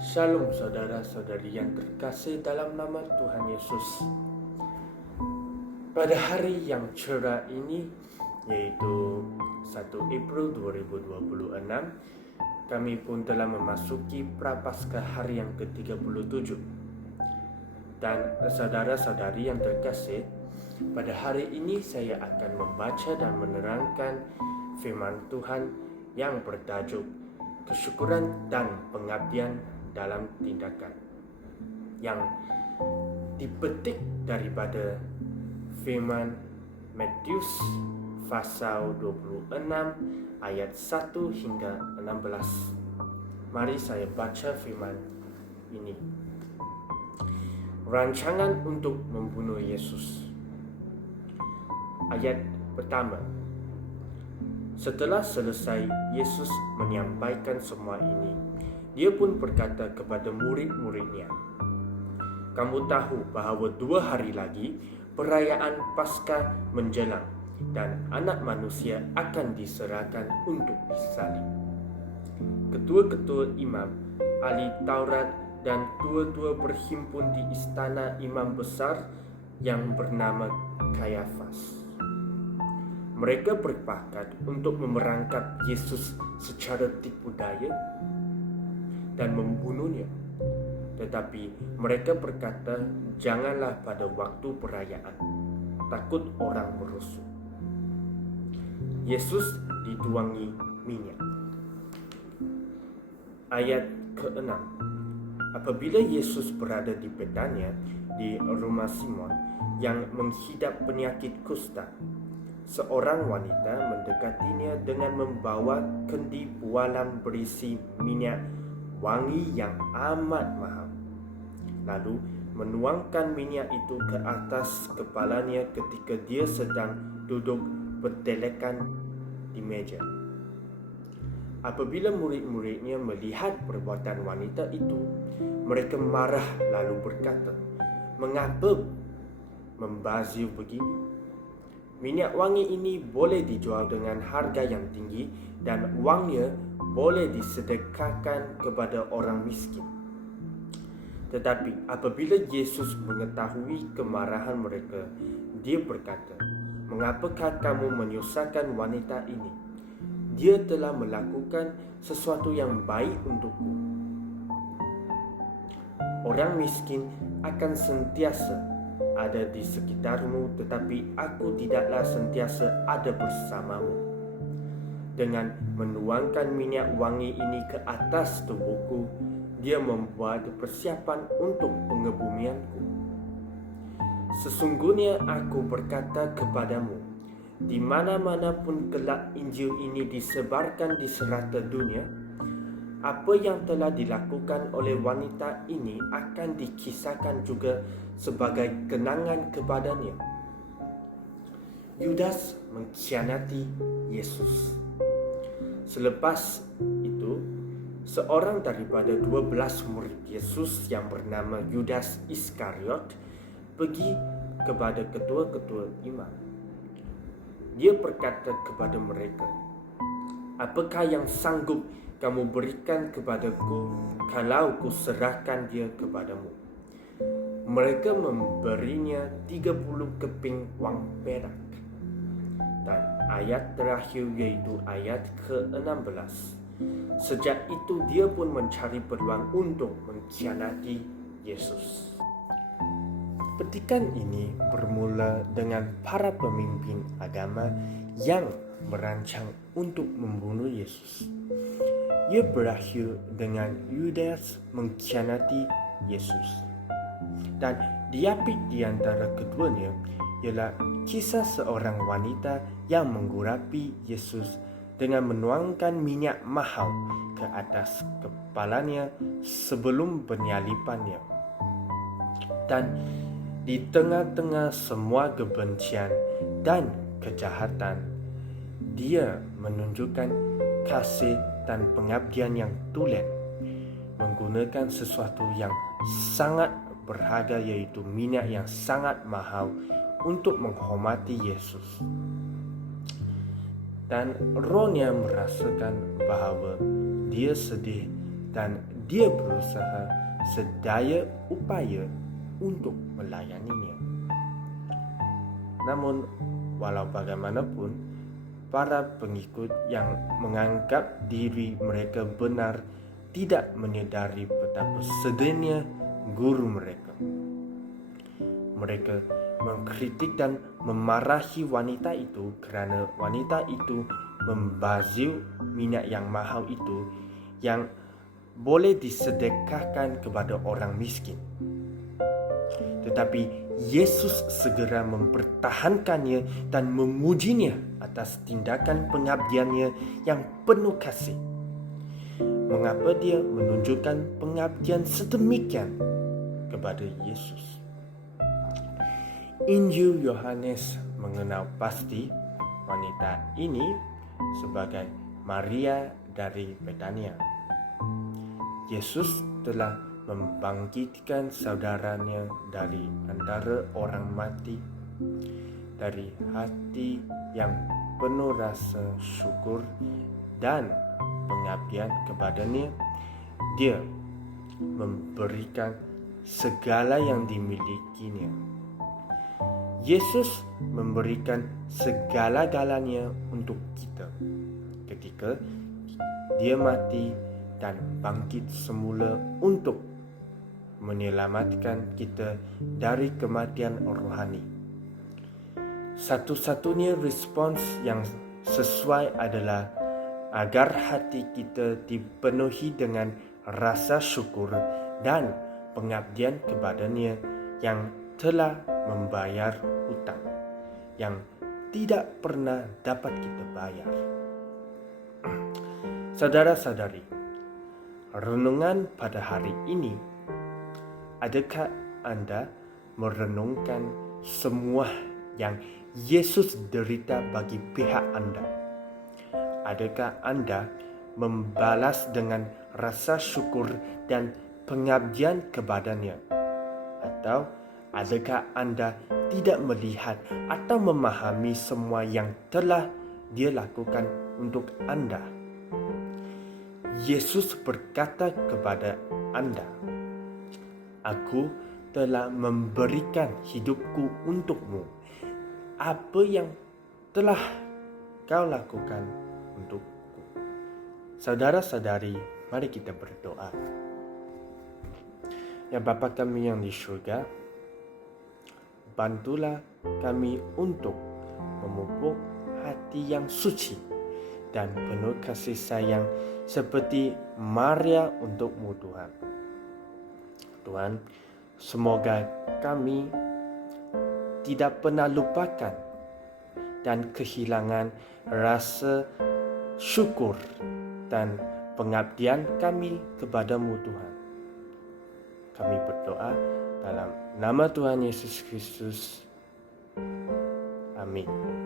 Shalom saudara-saudari yang terkasih dalam nama Tuhan Yesus. Pada hari yang cerah ini, yaitu 1 April 2026, kami pun telah memasuki Prapaskah hari yang ke-37. Dan saudara-saudari yang terkasih, pada hari ini saya akan membaca dan menerangkan firman Tuhan yang bertajuk Kesyukuran dan Pengabdian dalam Tindakan, yang dipetik daripada firman Matius pasal 26 ayat 1 hingga 16. Mari saya baca firman ini. Rancangan untuk membunuh Yesus. Ayat pertama. Setelah selesai Yesus menyampaikan semua ini, Dia pun berkata kepada murid-muridnya, "Kamu tahu bahawa 2 hari lagi perayaan Paskah menjelang dan Anak Manusia akan diserahkan untuk disalib. Ketua-ketua imam, ahli Taurat dan tua-tua berhimpun di istana imam besar yang bernama Kayafas. Mereka bersepakat untuk memerangkap Yesus secara tipu daya dan membunuhnya. Tetapi mereka berkata, janganlah pada waktu perayaan, takut orang merusuh." Yesus dituangi minyak. Ayat ke-6. Apabila Yesus berada di Betania, di rumah Simon yang menghidap penyakit kusta, seorang wanita mendekatinya dengan membawa kendi bualam berisi minyak wangi yang amat mahal. Lalu menuangkan minyak itu ke atas kepalanya ketika dia sedang duduk bertelekan di meja. Apabila murid-muridnya melihat perbuatan wanita itu, mereka marah lalu berkata, "Mengapa membazir begini? Minyak wangi ini boleh dijual dengan harga yang tinggi dan wangnya boleh disedekahkan kepada orang miskin." Tetapi apabila Yesus mengetahui kemarahan mereka, Dia berkata, "Mengapakah kamu menyusahkan wanita ini? Dia telah melakukan sesuatu yang baik untukku. Orang miskin akan sentiasa ada di sekitarmu, tetapi aku tidaklah sentiasa ada bersamamu." Dengan menuangkan minyak wangi ini ke atas tubuhku, Dia membuat persiapan untuk pengebumianku. Sesungguhnya aku berkata kepadamu, di mana-mana pun kelak Injil ini disebarkan di serata dunia, apa yang telah dilakukan oleh wanita ini akan dikisahkan juga sebagai kenangan kepadanya. Yudas mengkhianati Yesus. Selepas itu, seorang daripada 12 murid Yesus yang bernama Yudas Iskariot pergi kepada ketua-ketua imam. Dia berkata kepada mereka, "Apakah yang sanggup kamu berikan kepadaku kalau ku serahkan dia kepadamu?" Mereka memberinya 30 keping wang perak. Dan ayat terakhir yaitu ayat ke-16. Sejak itu dia pun mencari peluang untuk mengkhianati Yesus. Petikan ini bermula dengan para pemimpin agama yang merancang untuk membunuh Yesus. Ia berakhir dengan Yudas mengkhianati Yesus. Dan diapit di antara keduanya ialah kisah seorang wanita yang menggurapi Yesus dengan menuangkan minyak mahal ke atas kepalanya sebelum penyalipannya. Dan di tengah-tengah semua kebencian dan kejahatan, Dia menunjukkan kasih dan pengabdian yang tulen, menggunakan sesuatu yang sangat berharga yaitu minyak yang sangat mahal untuk menghormati Yesus. Dan rohnya merasakan bahawa dia sedih dan dia berusaha sedaya upaya untuk melayaninya. Namun, walau bagaimanapun, para pengikut yang menganggap diri mereka benar tidak menyedari betapa sedihnya guru mereka. Mereka mengkritik dan memarahi wanita itu kerana wanita itu membazir minyak yang mahal itu yang boleh disedekahkan kepada orang miskin. Tetapi Yesus segera mempertahankannya dan memujinya atas tindakan pengabdiannya yang penuh kasih. Mengapa dia menunjukkan pengabdian sedemikian kepada Yesus? Injil Yohanes mengenal pasti wanita ini sebagai Maria dari Betania. Yesus telah membangkitkan saudaranya dari antara orang mati. Dari hati yang penuh rasa syukur dan pengabdian kepadanya, dia memberikan segala yang dimilikinya. Yesus memberikan segala-galanya untuk kita ketika dia mati dan bangkit semula untuk menyelamatkan kita dari kematian rohani. Satu-satunya respons yang sesuai adalah agar hati kita dipenuhi dengan rasa syukur dan pengabdian kepadanya yang telah membayar hutang yang tidak pernah dapat kita bayar. Saudara-saudari, renungan pada hari ini, adakah Anda merenungkan semua yang Yesus derita bagi pihak Anda? Adakah Anda membalas dengan rasa syukur dan pengabdian kepadanya? Atau adakah Anda tidak melihat atau memahami semua yang telah Dia lakukan untuk Anda? Yesus berkata kepada Anda, "Aku telah memberikan hidupku untukmu. Apa yang telah kau lakukan untukku?" Saudara-saudari, mari kita berdoa. Ya Bapa kami yang di syurga, bantulah kami untuk memupuk hati yang suci dan penuh kasih sayang seperti Maria untuk-Mu Tuhan. Tuhan, semoga kami tidak pernah lupakan dan kehilangan rasa syukur dan pengabdian kami kepada-Mu Tuhan. Kami berdoa dalam nama Tuhan Yesus Kristus. Amin.